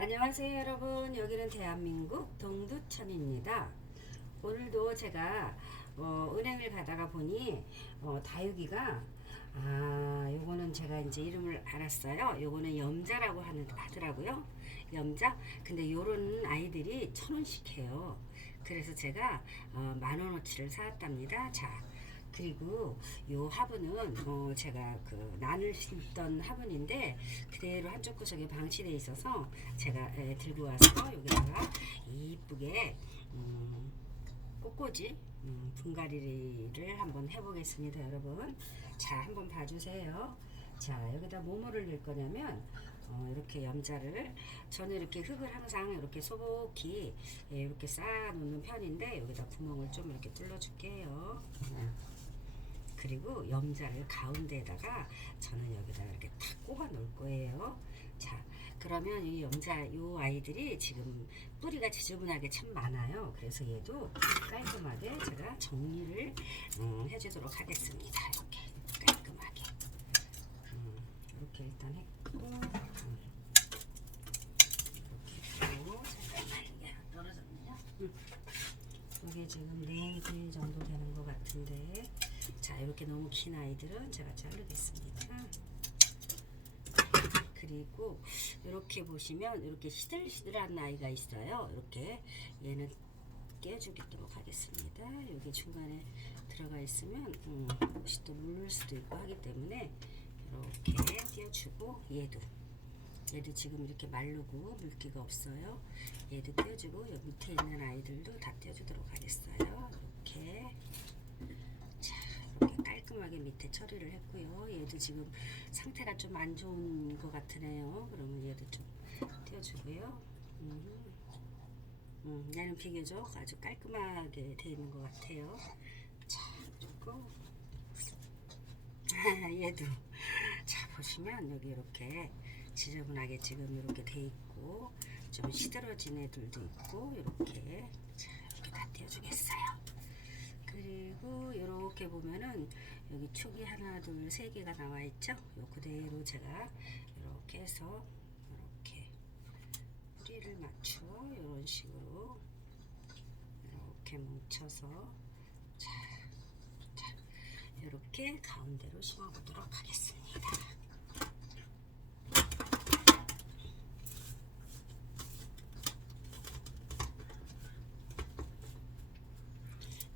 안녕하세요 여러분. 여기는 대한민국 동두천입니다. 오늘도 제가 어, 은행을 가다가 보니 어, 다육이가 아 요거는 제가 이제 이름을 알았어요. 요거는 염자라고 하는, 하더라고요. 염자? 근데 요런 아이들이 천 원씩 해요. 그래서 제가 어, 만 원어치를 사왔답니다. 자 그리고 요 화분은 어 제가 그 난을 심던 화분인데 그대로 한쪽 구석에 방치돼 있어서 제가 에, 들고 와서 여기다가 이쁘게 음, 꽃꽂이 음, 분갈이를 한번 해보겠습니다 여러분. 자 한번 봐주세요. 자 여기다 뭐뭐를 넣을 거냐면 어, 이렇게 염자를 저는 이렇게 흙을 항상 이렇게 소복히 예, 이렇게 쌓아 놓는 편인데 여기다 구멍을 좀 이렇게 뚫어 줄게요 그리고 염자를 가운데에다가 저는 여기다 이렇게 탁 꼽아 놓을 거예요. 자, 그러면 이 염자 요 아이들이 지금 뿌리가 지저분하게 참 많아요. 그래서 얘도 깔끔하게 제가 정리를 음, 해주도록 하겠습니다. 이렇게 깔끔하게 음, 이렇게 일단 했고 음, 이렇게 했고 잠깐만 이게 떨어졌네요. 음. 이게 지금 4개 정도 되는 것 같은데 자 이렇게 너무 긴 아이들은 제가 자르겠습니다. 그리고 이렇게 보시면 이렇게 시들시들한 아이가 있어요. 이렇게 얘는 껴주도록 하겠습니다. 여기 중간에 들어가 있으면 음, 혹시 또 물을 수도 있고 하기 때문에 이렇게 띄워주고 얘도 얘도 지금 이렇게 마르고 물기가 없어요. 얘도 띄워주고 여기 밑에 있는 아이들도 다 띄워주도록 하겠어요. 이렇게 깔끔하게 밑에 처리를 했고요. 얘도 지금 상태가 좀 안 좋은 것 같으네요. 그러면 얘도 좀 띄워주고요. 음, 음, 얘는 비교적 아주 깔끔하게 되어 있는 것 같아요. 자 그리고 얘도 자 보시면 여기 이렇게 지저분하게 지금 이렇게 돼 있고 좀 시들어진 애들도 있고 이렇게 자 이렇게 다 띄워주겠어요. 그리고 이렇게 보면은 여기 축이 하나 둘 세 개가 나와 있죠. 요 그대로 제가 이렇게 해서 이렇게 뿌리를 맞춰 이런 식으로 이렇게 뭉쳐서 자, 자 이렇게 가운데로 심어 보도록 하겠습니다.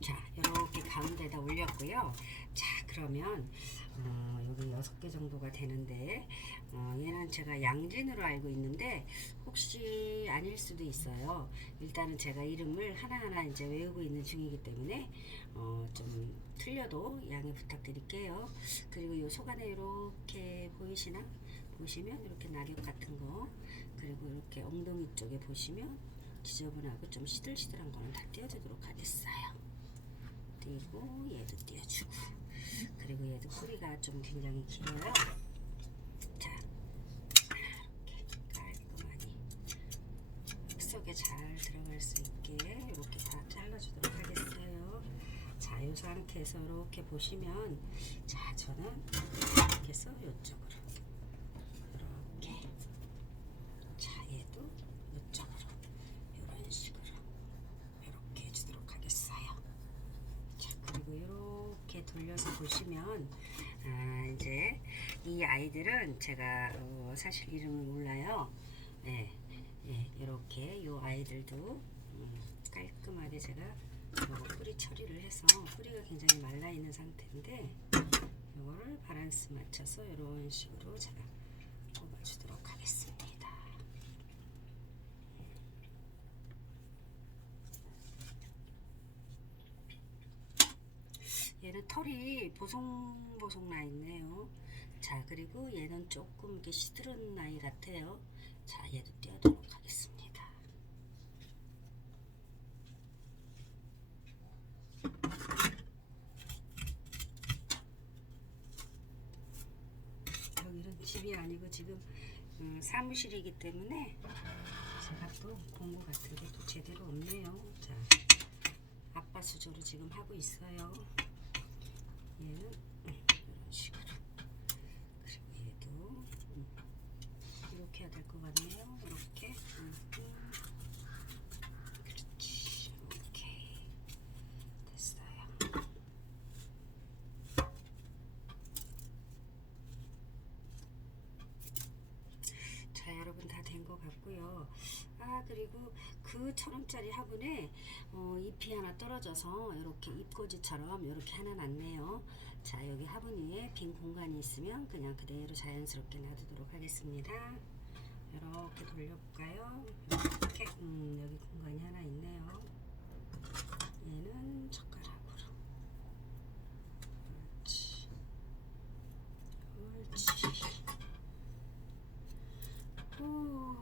자, 이렇게 가운데다 올렸고요. 자, 그러면 어, 여기 여섯 개 정도가 되는데 어, 얘는 제가 양진으로 알고 있는데 혹시 아닐 수도 있어요. 일단은 제가 이름을 하나하나 이제 외우고 있는 중이기 때문에 어, 좀 틀려도 양해 부탁드릴게요. 그리고 이 속안에 이렇게 보이시나? 보시면 이렇게 낙엽 같은 거 그리고 이렇게 엉덩이 쪽에 보시면 지저분하고 좀 시들시들한 거는 다 띄워주도록 하겠어요. 띄고 얘도 띄워주고 그리고 얘도 뿌리가 좀 굉장히 길어요. 자 이렇게 깔끔하니 흙속에 잘 들어갈 수 있게 이렇게 다 잘라주도록 하겠어요. 자, 이 상태에서 이렇게 보시면 자, 저는 이렇게 해서 이쪽으로 이렇게 자, 얘도 이쪽으로 이런 식으로 이렇게 해주도록 하겠어요. 자, 그리고 이렇게 돌려서 보시면 아, 이제 이 아이들은 제가 어, 사실 이름을 몰라요. 네, 예, 이렇게 요 아이들도 음, 깔끔하게 제가 요거 뿌리 처리를 해서 뿌리가 굉장히 말라 있는 상태인데 이거를 바란스 맞춰서 이런 식으로 제가 뽑아주도록 하겠습니다. 얘는 털이 보송보송 나 있네요. 자, 그리고 얘는 조금 이렇게 시들은 아이 같아요. 자, 얘도 띄워도록 하겠습니다. 여기는 집이 아니고 지금 음, 사무실이기 때문에 제가 또 공부 같은 게 또 제대로 없네요. 자, 아빠 수저로 지금 하고 있어요. 얘는 이런 식으로 그리고 얘도 이렇게 해야 될 것 같네요 이렇게 그렇지 오케이 됐어요 자 여러분 다 된 것 같고요. 아 그리고 그 천 원짜리 화분에 어, 잎이 하나 떨어져서 이렇게 잎꽂이처럼 이렇게 하나 났네요. 자 여기 화분 위에 빈 공간이 있으면 그냥 그대로 자연스럽게 놔두도록 하겠습니다. 이렇게 돌려볼까요? 이렇게 음, 여기 공간이 하나 있네요. 얘는 젓가락으로. 옳지. 옳지. 오.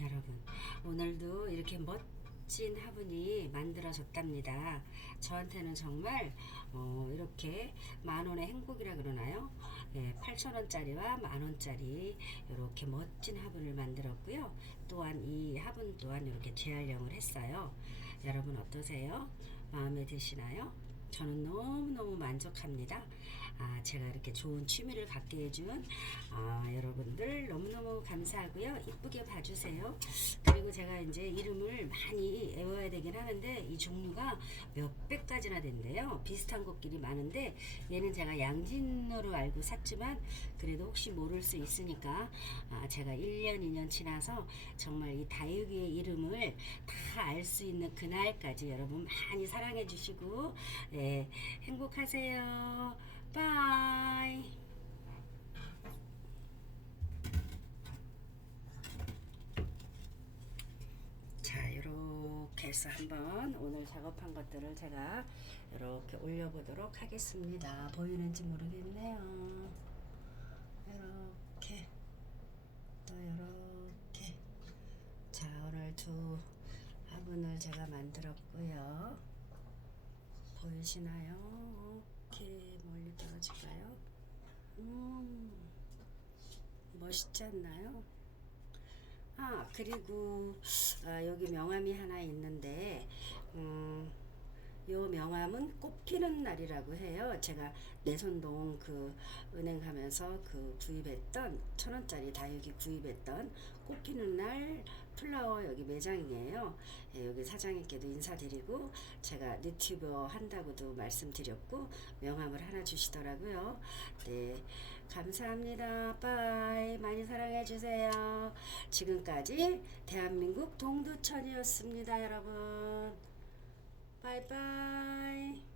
여러분, 오늘도 이렇게 멋진 화분이 만들어졌답니다. 저한테는 정말 어, 이렇게 만 원의 행복이라 그러나요? 예, 8천 원짜리와 만 원짜리 이렇게 멋진 화분을 만들었고요. 또한 이 화분 또한 이렇게 재활용을 했어요. 여러분 어떠세요? 마음에 드시나요? 저는 너무너무 만족합니다. 아, 제가 이렇게 좋은 취미를 갖게 해준 아, 여러분들 너무너무 감사하고요. 이쁘게 봐주세요. 그리고 제가 이제 이름을 많이 외워야 되긴 하는데 이 종류가 몇백 가지나 된대요. 비슷한 것끼리 많은데 얘는 제가 양진으로 알고 샀지만 그래도 혹시 모를 수 있으니까 아, 제가 1년, 2년 지나서 정말 이 다육이의 이름을 다 알 수 있는 그날까지 여러분 많이 사랑해 주시고 네, 행복하세요. 바이. 자, 이렇게 해서 한번 오늘 작업한 것들을 제가 이렇게 올려보도록 하겠습니다. 보이는지 모르겠네요. 이렇게 또 이렇게 자, 오늘 두 화분을 제가 만들었고요. 보이시나요? 이렇게 떨어질까요? 음, 멋있지 않나요? 아 그리고 아, 여기 명함이 하나 있는데 음, 요 명함은 꽃피는 날이라고 해요. 제가 내선동 그 은행 가면서 그 구입했던 천 원짜리 다육이 구입했던 꽃피는 날 플라워 여기 매장이에요. 예, 여기 사장님께도 인사드리고 제가 유튜버 한다고도 말씀드렸고 명함을 하나 주시더라고요. 네, 감사합니다. 빠이 많이 사랑해 주세요. 지금까지 대한민국 동두천이었습니다, 여러분. 바이바이.